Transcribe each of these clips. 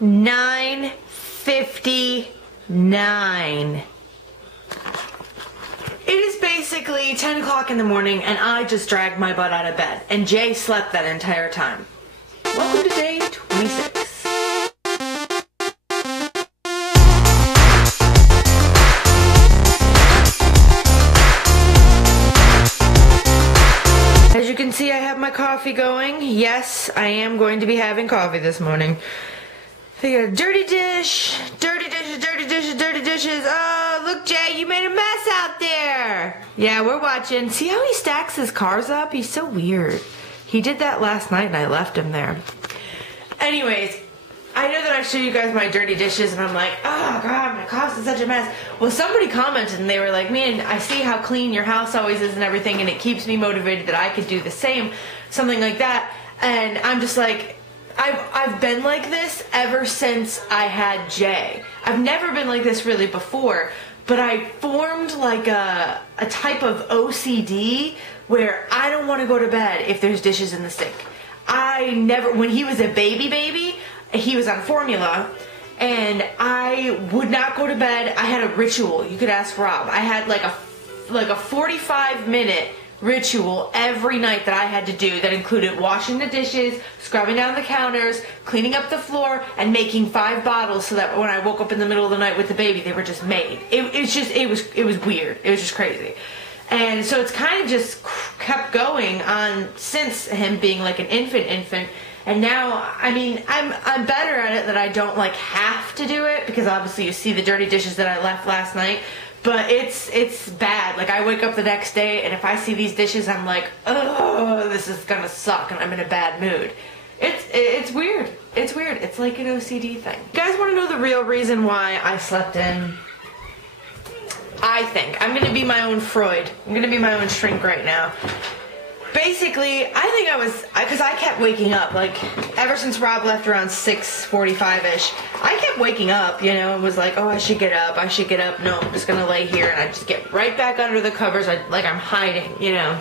9:59. It is basically 10 o'clock in the morning and I just dragged my butt out of bed. And Jay slept that entire time. Welcome to day 26. As you can see, I have my coffee going. Yes, I am going to be having coffee this morning. I got a dirty dish, dirty dishes, dirty dishes, dirty dishes. Oh, look, Jay, you made a mess out there. Yeah, we're watching. See how he stacks his cars up? He's so weird. He did that last night and I left him there. Anyways, I know that I show you guys my dirty dishes and I'm like, oh God, my house is such a mess. Well, somebody commented and they were like, man, I see how clean your house always is and everything, and it keeps me motivated that I could do the same, something like that. And I'm just like, I've been like this ever since I had Jay. I've never been like this really before, but I formed like a type of OCD where I don't want to go to bed if there's dishes in the sink. When he was a baby, he was on formula, and I would not go to bed. I had a ritual. You could ask Rob. I had like a 45-minute ritual every night that I had to do that included washing the dishes, scrubbing down the counters, cleaning up the floor, and making 5 bottles so that when I woke up in the middle of the night with the baby, they were just made. It was weird. It was just crazy. And so it's kind of just kept going on since him being like an infant. And now, I mean, I'm better at it that I don't like have to do it, because obviously you see the dirty dishes that I left last night. But it's bad. Like, I wake up the next day and if I see these dishes, I'm like, oh, this is gonna suck, and I'm in a bad mood. It's weird. It's weird. It's like an OCD thing. You guys want to know the real reason why I slept in? I think I'm gonna be my own Freud. I'm gonna be my own shrink right now. Basically, I think because I kept waking up, like, ever since Rob left around 6:45-ish, I kept waking up, you know, and was like, oh, I should get up. No, I'm just gonna lay here, and I just get right back under the covers, like I'm hiding, you know.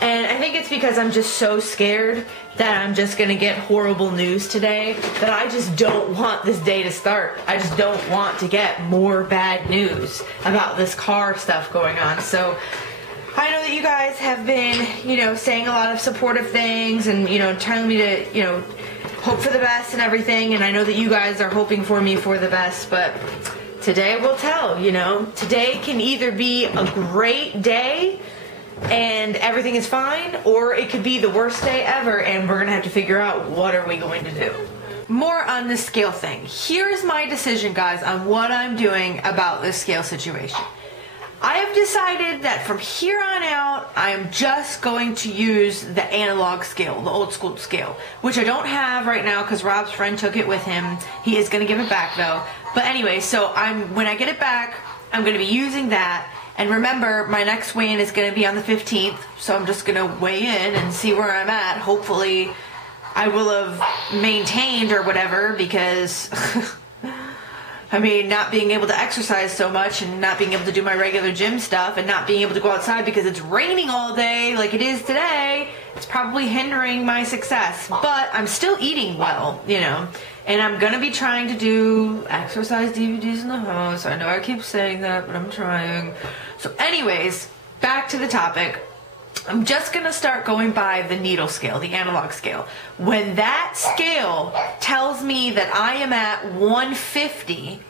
And I think it's because I'm just so scared that I'm just gonna get horrible news today that I just don't want this day to start. I just don't want to get more bad news about this car stuff going on. So I know that you guys have been, you know, saying a lot of supportive things and, you know, telling me to, you know, hope for the best and everything. And I know that you guys are hoping for me for the best, but today will tell, you know. Today can either be a great day and everything is fine, or it could be the worst day ever and we're going to have to figure out what are we going to do. More on this scale thing. Here's my decision, guys, on what I'm doing about this scale situation. I have decided that from here on out, I am just going to use the analog scale, the old school scale, which I don't have right now because Rob's friend took it with him. He is going to give it back though. But anyway, so when I get it back, I'm going to be using that. And remember, my next weigh-in is going to be on the 15th, so I'm just going to weigh in and see where I'm at. Hopefully, I will have maintained or whatever, because I mean, not being able to exercise so much and not being able to do my regular gym stuff and not being able to go outside because it's raining all day like it is today, it's probably hindering my success. But I'm still eating well, you know, and I'm going to be trying to do exercise DVDs in the house. I know I keep saying that, but I'm trying. So anyways, back to the topic. I'm just going to start going by the needle scale, the analog scale. When that scale tells me that I am at 150,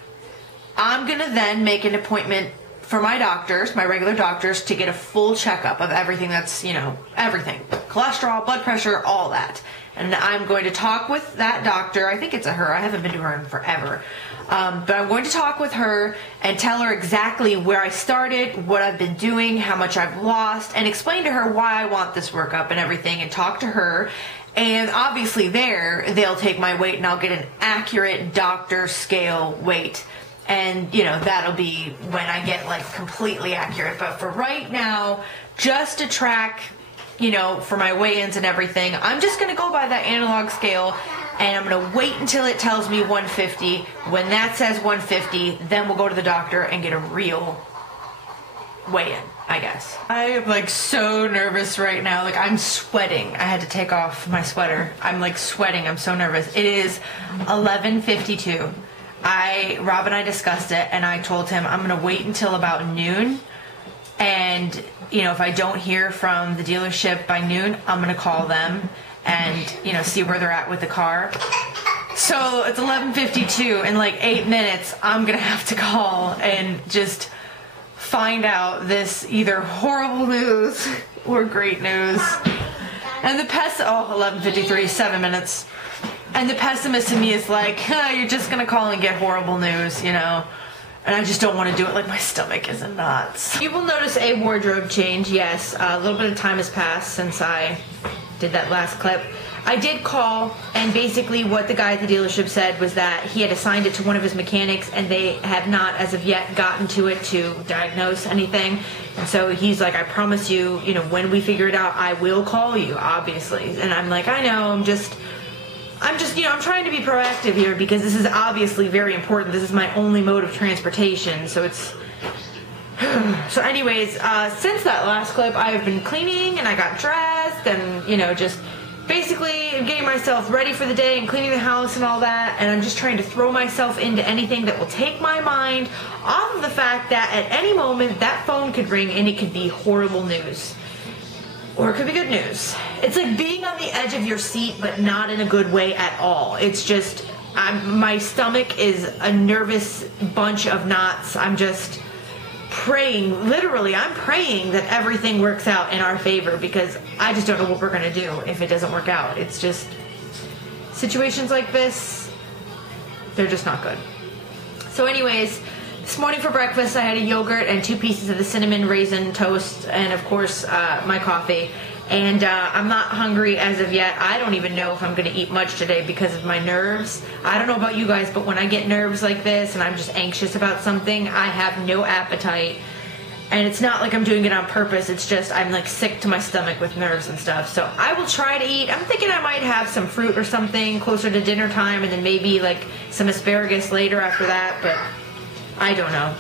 I'm going to then make an appointment for my doctors, my regular doctors, to get a full checkup of everything that's, you know, everything. Cholesterol, blood pressure, all that. And I'm going to talk with that doctor. I think it's a her. I haven't been to her in forever. But I'm going to talk with her and tell her exactly where I started, what I've been doing, how much I've lost, and explain to her why I want this workup and everything, and talk to her. And obviously they'll take my weight and I'll get an accurate doctor scale weight. And, you know, that'll be when I get, like, completely accurate. But for right now, just to track, you know, for my weigh-ins and everything, I'm just going to go by that analog scale, and I'm going to wait until it tells me 150. When that says 150, then we'll go to the doctor and get a real weigh-in. I guess. I am like so nervous right now. Like I'm sweating. I had to take off my sweater. I'm like sweating. I'm so nervous. It is 11:52. Rob and I discussed it, and I told him I'm gonna wait until about noon, and you know, if I don't hear from the dealership by noon, I'm gonna call them and, you know, see where they're at with the car. So it's 11:52. In like 8 minutes, I'm gonna have to call and just find out this either horrible news or great news. And the 11:53, 7 minutes. And the pessimist in me is like, you're just gonna call and get horrible news, you know. And I just don't want to do it. Like, my stomach is in knots. You will notice a wardrobe change, yes. A little bit of time has passed since I did that last clip. I did call, and basically what the guy at the dealership said was that he had assigned it to one of his mechanics, and they have not, as of yet, gotten to it to diagnose anything. And so he's like, I promise you, you know, when we figure it out, I will call you, obviously. And I'm like, I know, I'm just, you know, I'm trying to be proactive here because this is obviously very important. This is my only mode of transportation, so it's... So anyways, since that last clip, I've been cleaning, and I got dressed, and, you know, just basically getting myself ready for the day and cleaning the house and all that, and I'm just trying to throw myself into anything that will take my mind off of the fact that at any moment that phone could ring and it could be horrible news. Or it could be good news. It's like being on the edge of your seat, but not in a good way at all. It's just, my stomach is a nervous bunch of knots. I'm just praying, literally, I'm praying that everything works out in our favor because I just don't know what we're going to do if it doesn't work out. It's just, situations like this, they're just not good. So anyways, this morning for breakfast I had a yogurt and 2 pieces of the cinnamon raisin toast and of course my coffee. And I'm not hungry as of yet. I don't even know if I'm going to eat much today because of my nerves. I don't know about you guys, but when I get nerves like this and I'm just anxious about something, I have no appetite. And it's not like I'm doing it on purpose. It's just I'm like sick to my stomach with nerves and stuff. So I will try to eat. I'm thinking I might have some fruit or something closer to dinner time and then maybe like some asparagus later after that. But I don't know.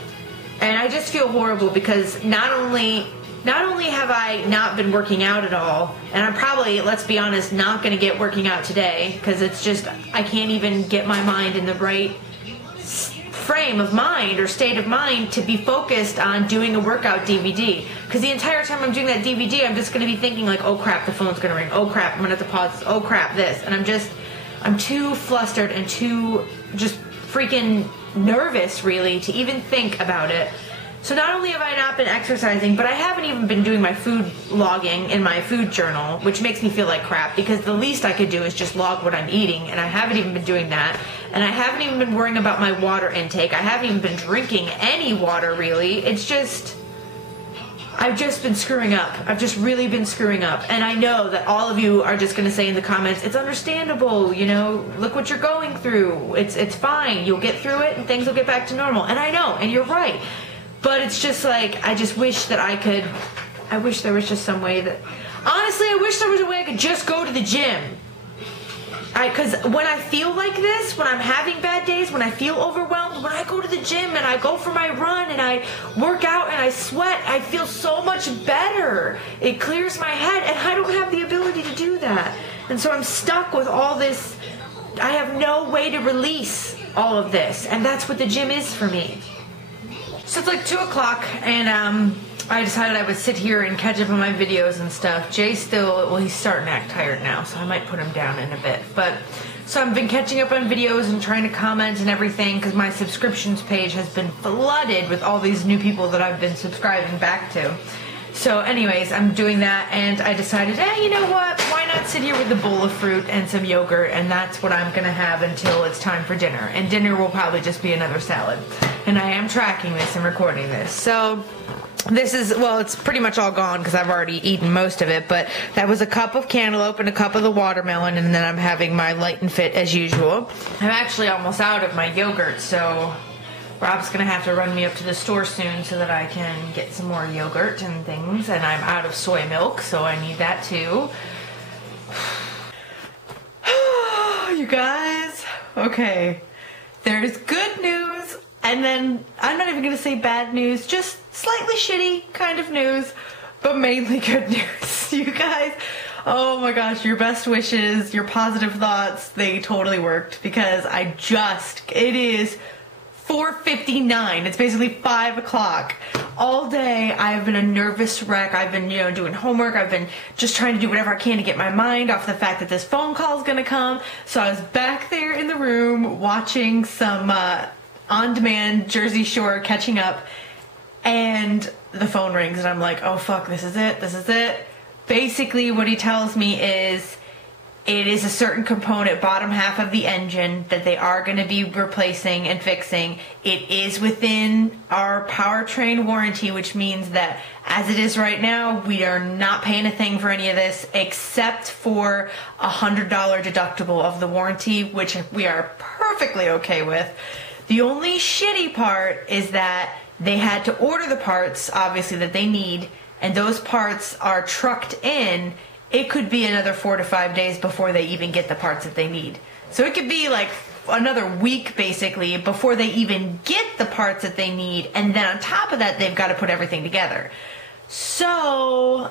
And I just feel horrible because not only have I not been working out at all, and I'm probably, let's be honest, not going to get working out today because it's just, I can't even get my mind in the right frame of mind or state of mind to be focused on doing a workout DVD. Because the entire time I'm doing that DVD, I'm just going to be thinking like, oh crap, the phone's going to ring. Oh crap, I'm going to have to pause this. Oh crap, this. And I'm too flustered and too just freaking nervous, really, to even think about it. So not only have I not been exercising, but I haven't even been doing my food logging in my food journal, which makes me feel like crap because the least I could do is just log what I'm eating, and I haven't even been doing that. And I haven't even been worrying about my water intake. I haven't even been drinking any water, really. It's just, I've just been screwing up. I've just really been screwing up. And I know that all of you are just going to say in the comments, it's understandable, you know, look what you're going through. It's fine. You'll get through it and things will get back to normal. And I know, and you're right. But it's just like, I just wish that I wish there was just some way that, honestly, I wish there was a way I could just go to the gym. Because when I feel like this, when I'm having bad days, when I feel overwhelmed, when I go to the gym and I go for my run and I work out and I sweat, I feel so much better. It clears my head, and I don't have the ability to do that. And so I'm stuck with all this. I have no way to release all of this, and that's what the gym is for me. So it's like 2 o'clock, and I decided I would sit here and catch up on my videos and stuff. Jay's still, well, he's starting to act tired now, so I might put him down in a bit. But so I've been catching up on videos and trying to comment and everything because my subscriptions page has been flooded with all these new people that I've been subscribing back to. So anyways, I'm doing that, and I decided, you know what, why not sit here with a bowl of fruit and some yogurt, and that's what I'm going to have until it's time for dinner. And dinner will probably just be another salad. And I am tracking this and recording this. So this is, well, it's pretty much all gone because I've already eaten most of it, but that was a cup of cantaloupe and a cup of the watermelon, and then I'm having my Light and Fit as usual. I'm actually almost out of my yogurt, so Rob's going to have to run me up to the store soon so that I can get some more yogurt and things, and I'm out of soy milk, so I need that too. You guys, okay, there's good news And then, I'm not even going to say bad news, just slightly shitty kind of news, but mainly good news. You guys, oh my gosh, your best wishes, your positive thoughts, they totally worked, because it is 4:59. It's basically 5 o'clock. All day I've been a nervous wreck. I've been, doing homework. I've been just trying to do whatever I can to get my mind off the fact that this phone call is going to come. So I was back there in the room watching some on-demand Jersey Shore catching up, and the phone rings and I'm like, oh fuck, this is it. Basically what he tells me is it is a certain component, bottom half of the engine, that they are going to be replacing and fixing. It is within our powertrain warranty, which means that as it is right now, we are not paying a thing for any of this except for $100 deductible of the warranty, which we are perfectly okay with. The only shitty part is that they had to order the parts, obviously, that they need, and those parts are trucked in. It could be another 4 to 5 days before they even get the parts that they need. So it could be like another week, basically, before they even get the parts that they need. And then on top of that, they've got to put everything together. So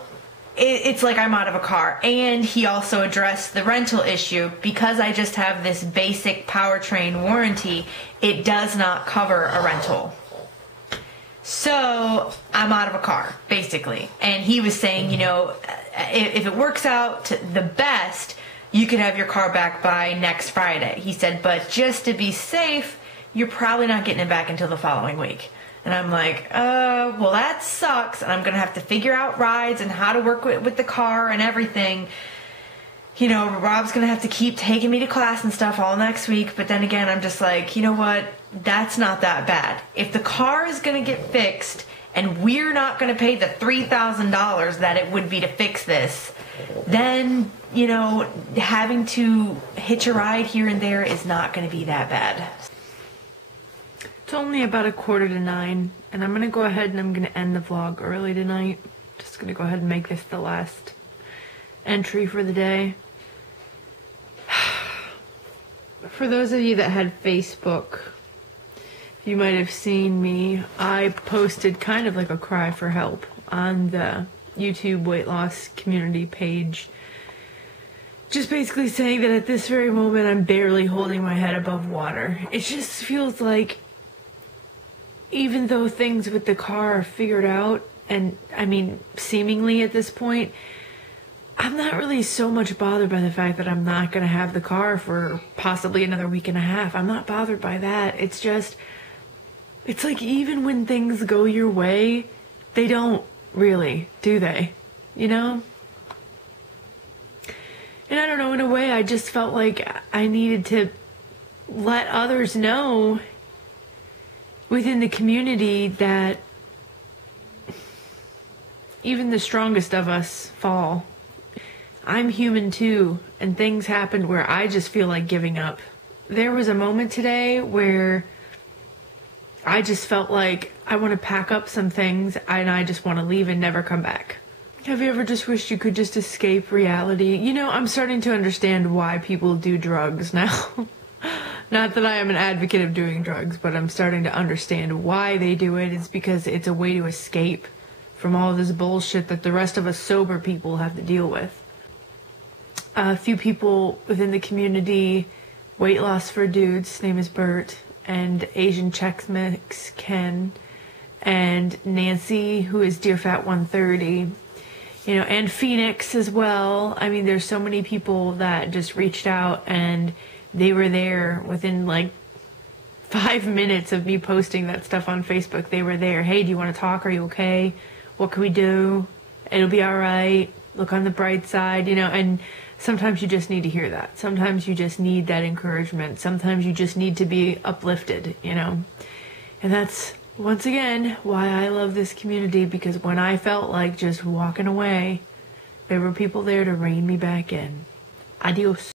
it's like I'm out of a car. And he also addressed the rental issue. Because I just have this basic powertrain warranty, it does not cover a rental. So I'm out of a car, basically. And he was saying, if it works out to the best, you could have your car back by next Friday. He said, but just to be safe, you're probably not getting it back until the following week. And I'm like, well, that sucks. And I'm going to have to figure out rides and how to work with the car and everything. Rob's going to have to keep taking me to class and stuff all next week. But then again, I'm just like, you know what? That's not that bad. If the car is going to get fixed and we're not going to pay the $3,000 that it would be to fix this, then, having to hitch a ride here and there is not going to be that bad. It's only about 8:45, and I'm going to go ahead and I'm going to end the vlog early tonight. Just going to go ahead and make this the last entry for the day. For those of you that had Facebook, you might have seen me. I posted kind of like a cry for help on the YouTube weight loss community page. Just basically saying that at this very moment, I'm barely holding my head above water. It just feels like, even though things with the car are figured out, and I mean, seemingly at this point, I'm not really so much bothered by the fact that I'm not going to have the car for possibly another week and a half. I'm not bothered by that. It's just, it's like even when things go your way, they don't really, do they? And I don't know, in a way, I just felt like I needed to let others know within the community that even the strongest of us fall. I'm human too, and things happen where I just feel like giving up. There was a moment today where I just felt like I want to pack up some things and I just want to leave and never come back. Have you ever just wished you could just escape reality? I'm starting to understand why people do drugs now. Not that I am an advocate of doing drugs, but I'm starting to understand why they do it. It's because it's a way to escape from all this bullshit that the rest of us sober people have to deal with. A few people within the community, Weight Loss for Dudes, his name is Bert, and Asian Chex Mix Ken, and Nancy, who is Dear Fat 130, and Phoenix as well. I mean, there's so many people that just reached out, and they were there within like 5 minutes of me posting that stuff on Facebook. They were there. Hey, do you want to talk? Are you okay? What can we do? It'll be all right. Look on the bright side, and sometimes you just need to hear that. Sometimes you just need that encouragement. Sometimes you just need to be uplifted, And that's, once again, why I love this community, because when I felt like just walking away, there were people there to rein me back in. Adios.